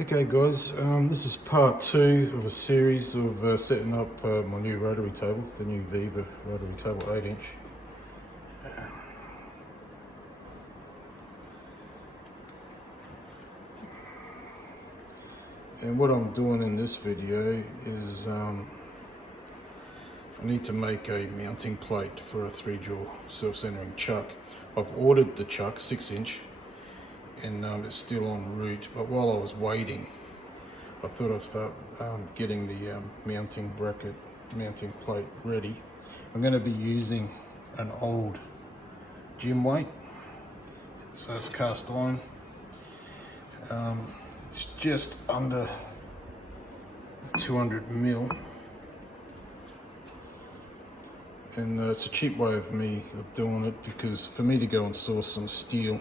Okay guys, this is part 2 of a series of setting up my new rotary table, the new Vevor rotary table 8-inch. And what I'm doing in this video is I need to make a mounting plate for a 3-jaw self-centering chuck. I've ordered the chuck 6-inch and it's still en route, but while I was waiting I thought I'd start getting the mounting bracket, mounting plate ready. I'm going to be using an old gym weight, so it's cast iron. It's just under 200 mil, and it's a cheap way of doing it, because for me to go and source some steel,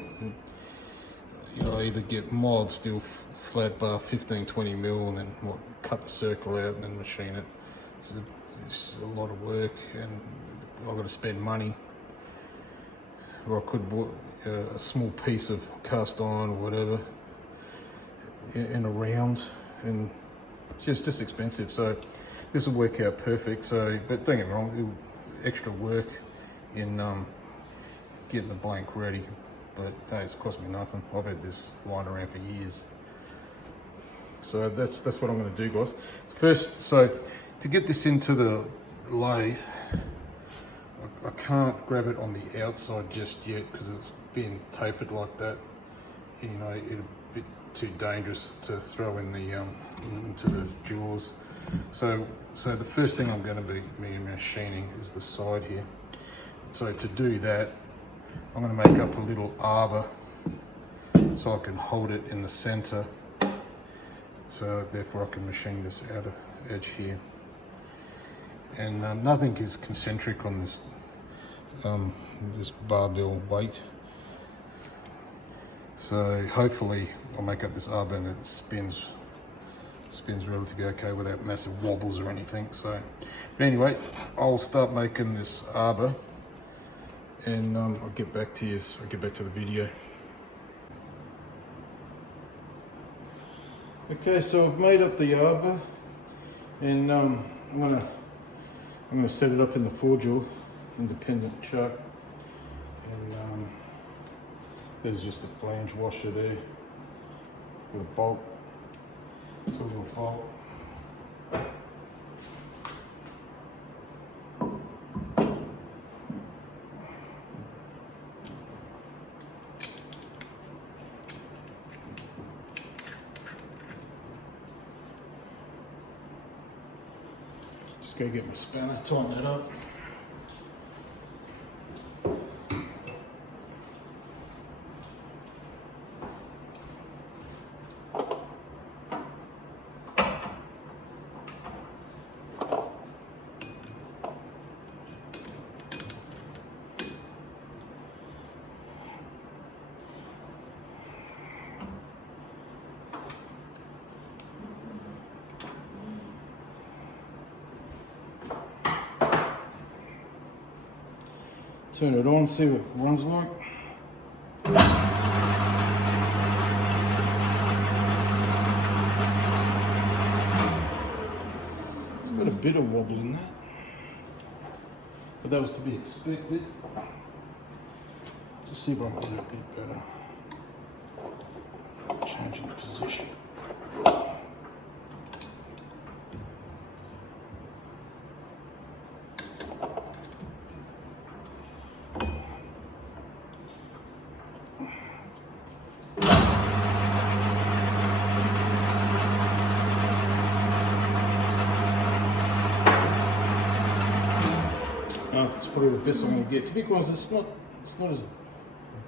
I either get mild steel flat bar 15-20 mil and then cut the circle out and then machine it. So it's a lot of work and I've got to spend money. Or I could buy a small piece of cast iron or whatever in a round, and it's just expensive. So this will work out perfect. So, but don't get me wrong, extra work in getting the blank ready. But hey, it's cost me nothing. I've had this lying around for years. So that's what I'm going to do, guys. First, so to get this into the lathe, I can't grab it on the outside just yet because it's being tapered like that. It'd be a bit too dangerous to throw in the into the jaws. So the first thing I'm going to be machining is the side here. So to do that, I'm going to make up a little arbor so I can hold it in the center, so therefore I can machine this outer edge here. And nothing is concentric on this this barbell weight, so hopefully I'll make up this arbor and it spins relatively okay without massive wobbles or anything. So but anyway, I'll start making this arbor and I'll get back to you. I'll get back to the video. Okay, so I've made up the arbor, and I'm gonna set it up in the 4-jaw independent chuck, and there's just a flange washer there with a bolt, so a little bolt. Just go get my spanner, tighten that up. Turn it on, see what it runs like. It's got a bit of wobble in that, but that was to be expected. Just see if I can do it a bit better. Changing the position. It's probably the best I'm going to get. To be honest, it's not as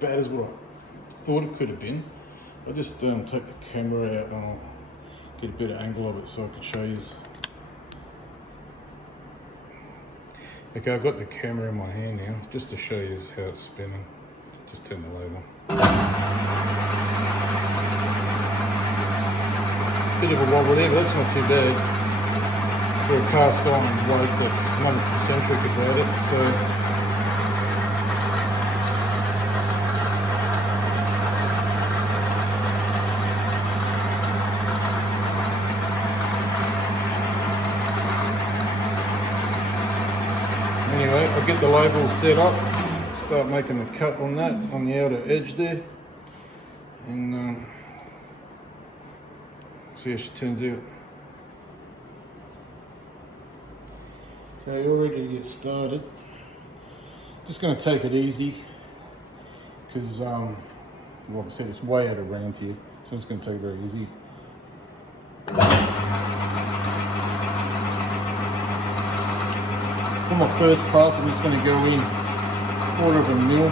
bad as what I thought it could have been. I just take the camera out and I'll get a better angle of it so I can show you. Okay, I've got the camera in my hand now, just to show you how it's spinning. Just turn the lathe on. Bit of a wobble there, but that's not too bad. For a cast iron weight that's not concentric about it, so get the label set up, start making the cut on that, on the outer edge there, and see how she turns out. Okay, all ready to get started. Just going to take it easy because, like I said, it's way out of round here, so I'm just going to take it very easy. For my first pass, I'm just going to go in 1/4 mil.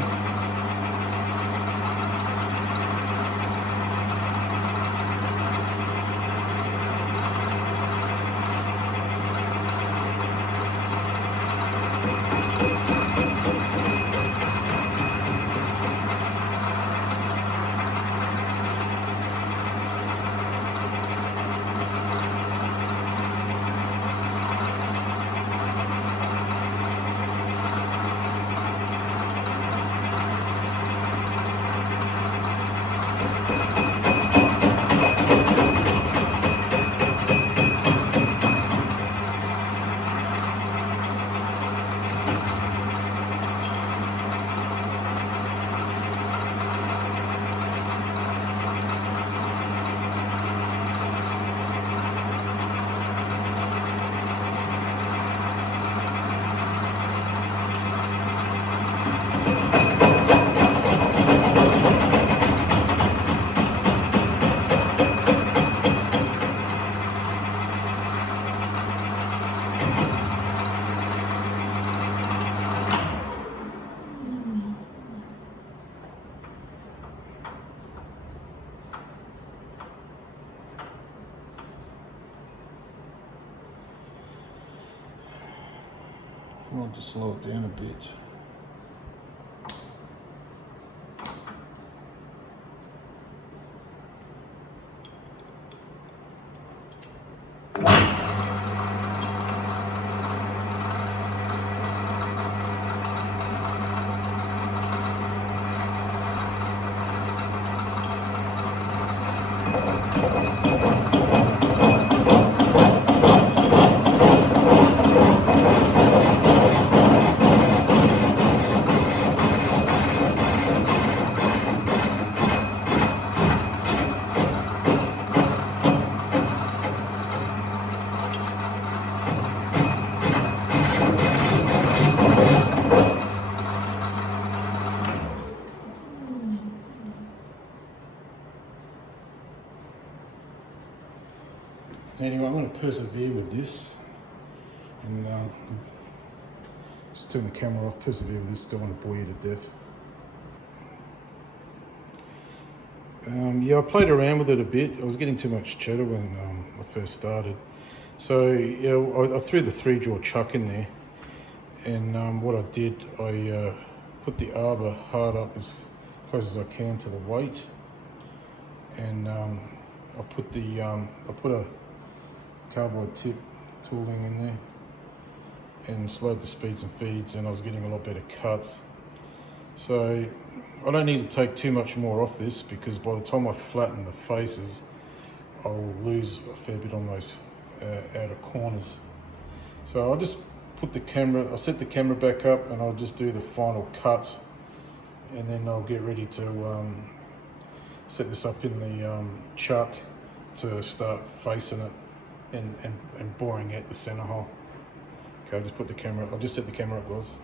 I want to slow it down a bit. Anyway, I'm going to persevere with this, and just turn the camera off, persevere with this, don't want to bore you to death. Yeah, I played around with it a bit. I was getting too much cheddar when I first started. So yeah, I threw the 3-jaw chuck in there, and what I did, I put the arbor hard up as close as I can to the weight, and I put a carbide tip tooling in there and slowed the speeds and feeds, and I was getting a lot better cuts. So I don't need to take too much more off this, because by the time I flatten the faces, I will lose a fair bit on those outer corners. So I'll just put the camera, I'll set the camera back up, and I'll just do the final cut, and then I'll get ready to set this up in the chuck to start facing it and boring out the center hole. Okay, I'll just set the camera up, guys.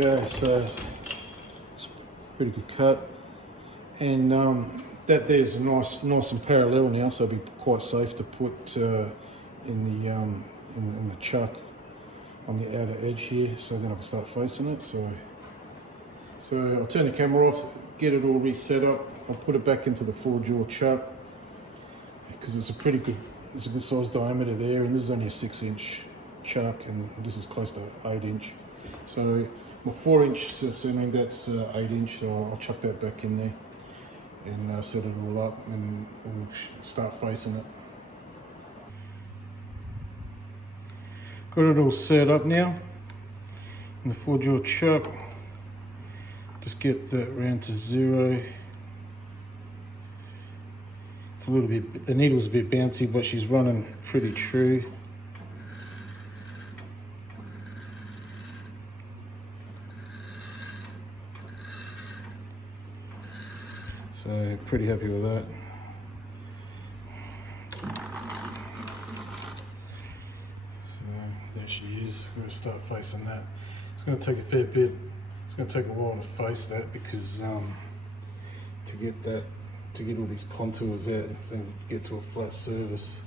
Okay, so it's a pretty good cut, and that there's nice and parallel now, so it'll be quite safe to put in the chuck on the outer edge here, so then I can start facing it. So I'll turn the camera off, get it all reset up. I'll put it back into the 4-jaw chuck because it's a good size diameter there, and this is only a 6-inch chuck, and this is close to 8-inch. So my 4-inch, so assuming that's 8-inch, so I'll chuck that back in there and set it all up, and we'll start facing it. Got it all set up now in the 4-jaw chuck. Just get that round to 0. It's a little bit, the needle's a bit bouncy, but she's running pretty true. So pretty happy with that. So there she is. We're going to start facing that. It's going to take a fair bit. It's going to take a while to face that because to get all these contours out and get to a flat surface,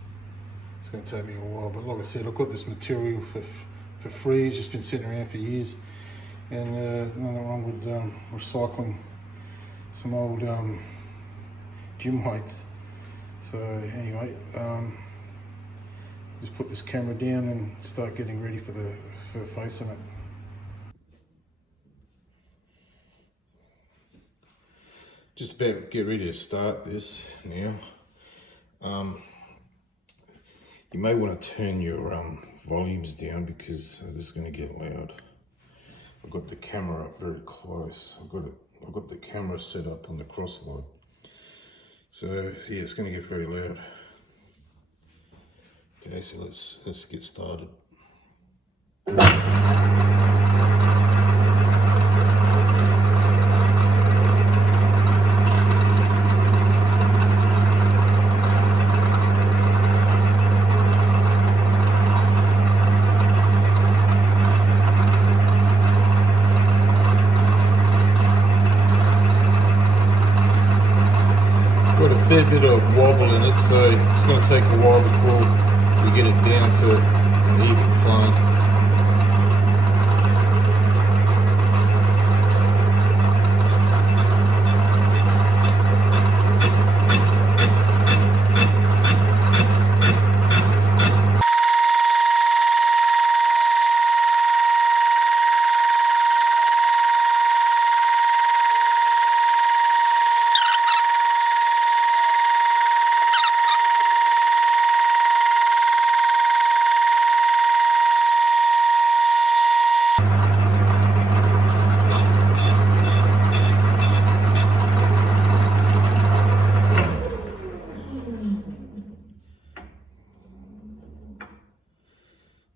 it's going to take me a while. But like I said, I've got this material for free. It's just been sitting around for years, and nothing wrong with recycling some old gym weights. So anyway, just put this camera down and start getting ready for facing it. Just about to get ready to start this now. You may want to turn your volumes down because this is going to get loud. I've got the camera up very close. I've got the camera set up on the crosslight. So yeah, it's going to get very loud. Okay, so let's get started. Got a fair bit of wobble in it, so it's going to take a while before we get it down to an even plane.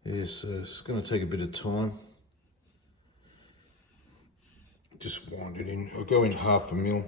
Yes, it's going to take a bit of time. Just wind it in. I'll go in 1/2 mil.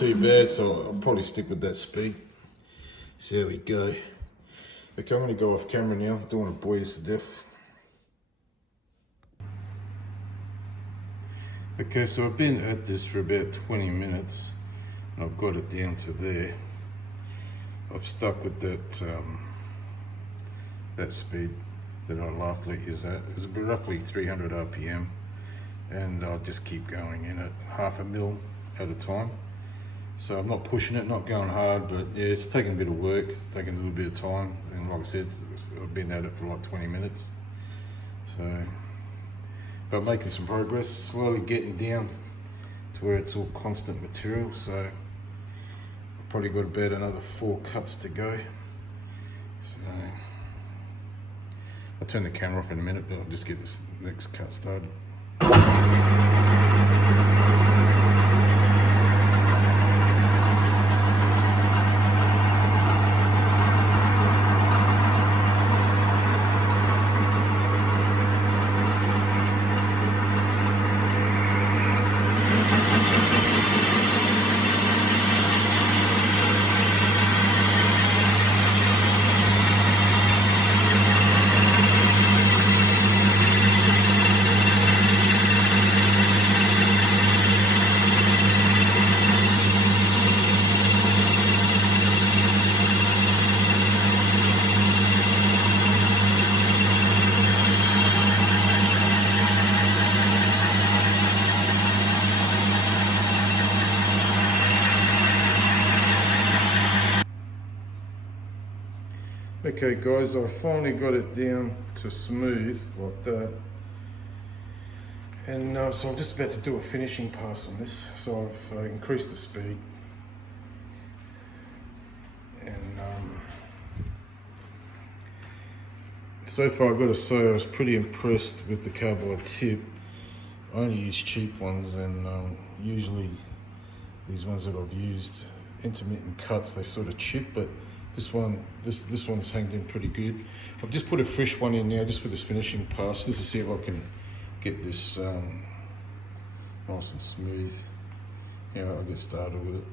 too bad, so I'll probably stick with that speed. See how we go. Okay, I'm going to go off camera now. Don't want to bore you to death. Okay, so I've been at this for about 20 minutes and I've got it down to there. I've stuck with that speed that I last let you at. It's roughly 300 RPM, and I'll just keep going in at 0.5 mil at a time. So I'm not pushing it, not going hard, but yeah, it's taking a bit of work, taking a little bit of time, and like I said, I've been at it for like 20 minutes. So, but making some progress, slowly getting down to where it's all constant material. So I've probably got about another 4 cuts to go. So I'll turn the camera off in a minute, but I'll just get this next cut started. Okay guys, I finally got it down to smooth like that, and so I'm just about to do a finishing pass on this. So I've increased the speed, and so far I've got to say I was pretty impressed with the carbide tip. I only use cheap ones, and usually these ones that I've used, intermittent cuts, they sort of chip, but this one's hanged in pretty good. I've just put a fresh one in now just for this finishing pass, just to see if I can get this nice and smooth. Yeah, I'll get started with it.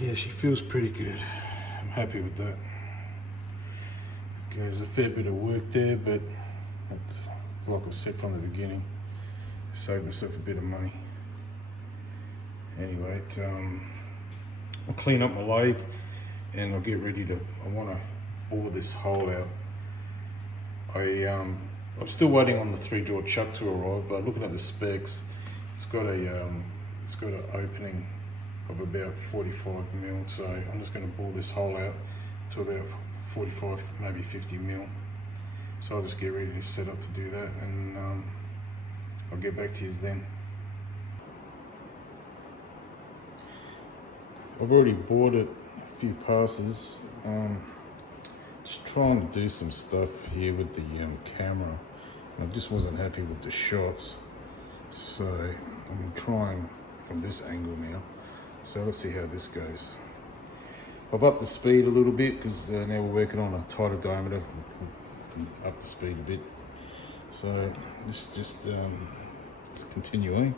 Yeah, she feels pretty good. I'm happy with that. Okay, there's a fair bit of work there, but like I said from the beginning, saved myself a bit of money. Anyway, I'll clean up my lathe and I'll get ready to, I want to bore this hole out. I'm still waiting on the 3-jaw chuck to arrive, but looking at the specs, it's got an opening of about 45 mil, so I'm just going to bore this hole out to about 45, maybe 50 mil. So I'll just get ready to set up to do that, and I'll get back to you then. I've already bored it a few passes. Just trying to do some stuff here with the camera. I just wasn't happy with the shots, so I'm trying from this angle now. So let's see how this goes. I've upped the speed a little bit because now we're working on a tighter diameter. Up the speed a bit. So this just continuing.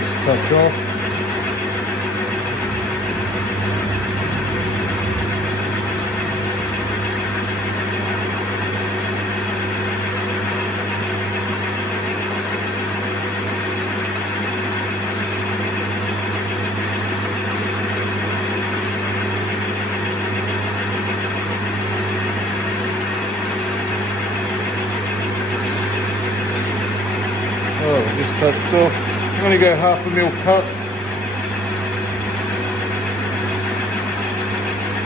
Just touch off. Oh, just touched off. I'm going to go 1/2 mil cuts.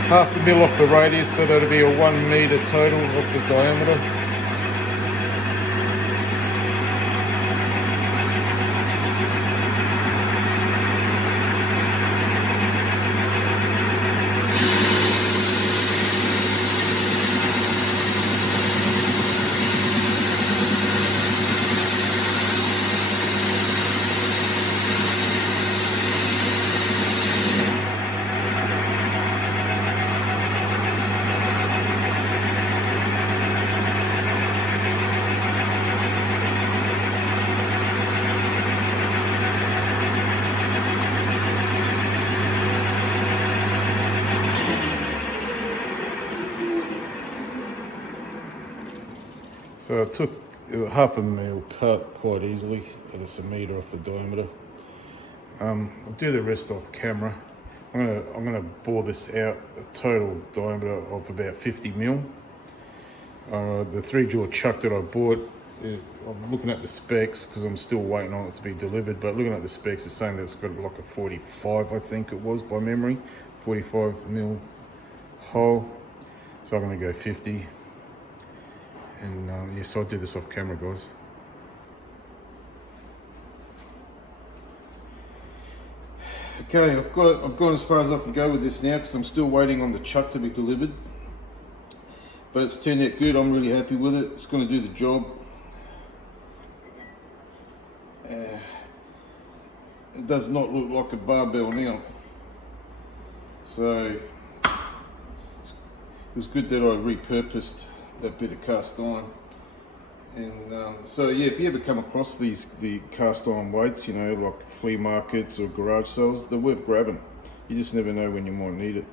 1/2 mil off the radius, so that'll be a 1 meter total of the diameter. So I took 1/2 mil cut quite easily, and it's a meter off the diameter. I'll do the rest off camera. I'm gonna bore this out a total diameter of about 50 mil. The 3-jaw chuck that I bought, I'm looking at the specs because I'm still waiting on it to be delivered, but looking at the specs, it's saying that it's got like a 45, I think it was by memory, 45 mil hole. So I'm gonna go 50. And yeah, so I'll do this off camera, guys. Okay, I've gone as far as I can go with this now because I'm still waiting on the chuck to be delivered. But it's turned out good. I'm really happy with it. It's going to do the job. It does not look like a barbell now. So it was good that I repurposed that bit of cast iron. And so yeah, if you ever come across the cast iron weights, you know, like flea markets or garage sales, they're worth grabbing. You just never know when you might need it.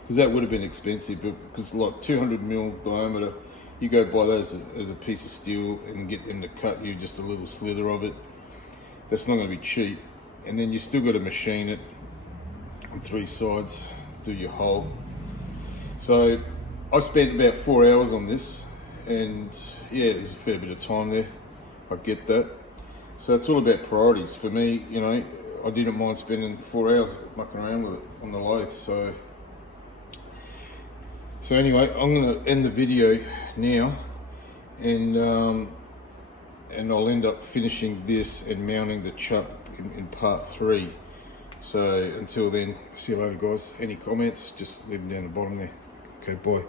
Because that would have been expensive, but because like 200 mil diameter, you go buy those as a piece of steel and get them to cut you just a little slither of it. That's not going to be cheap. And then you still got to machine it on 3 sides, do your hole. So I spent about 4 hours on this, and yeah, there's a fair bit of time there. I get that. So it's all about priorities. For me, you know, I didn't mind spending 4 hours mucking around with it on the lathe. So anyway, I'm going to end the video now, and I'll end up finishing this and mounting the chuck in part 3. So until then, see you later, guys. Any comments, just leave them down the bottom there. Okay, bye.